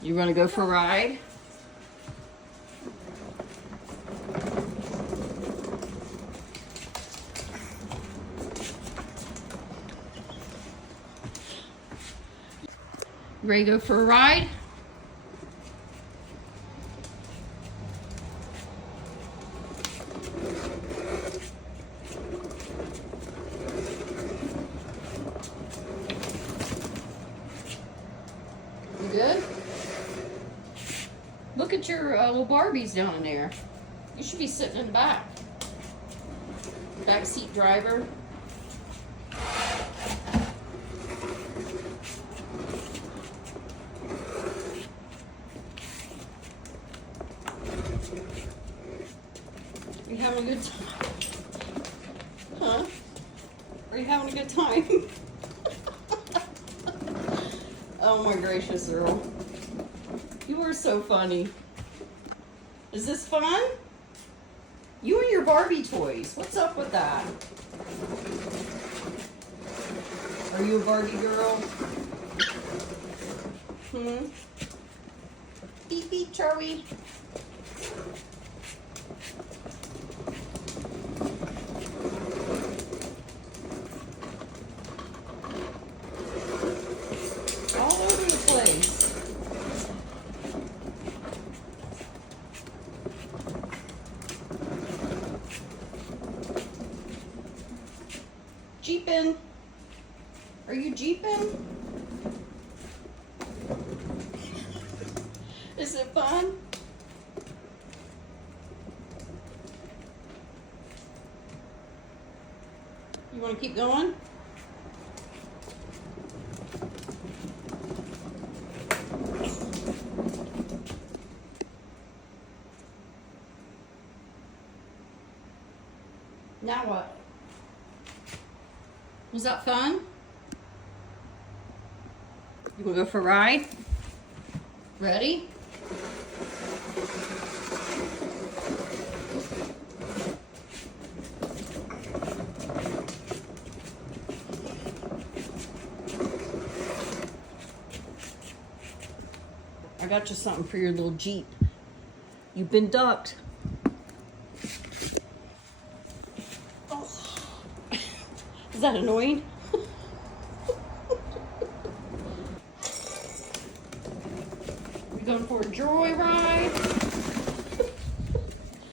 You want to go for a ride? You ready to go for a ride? You good? Look at your little Barbies down in there. You should be sitting in the back. Backseat driver. Are you having a good time? Huh? Are you having a good time? Oh my gracious, Earl. You are so funny. Is this fun? You and your Barbie toys. What's up with that? Are you a Barbie girl? Beep beep, Charlie. All over the place. Jeeping. Are you jeeping? Is it fun? You want to keep going? Now what? Was that fun? You wanna go for a ride? Ready? I got you something for your little Jeep. You've been ducked. Is that annoying? We going for a joyride?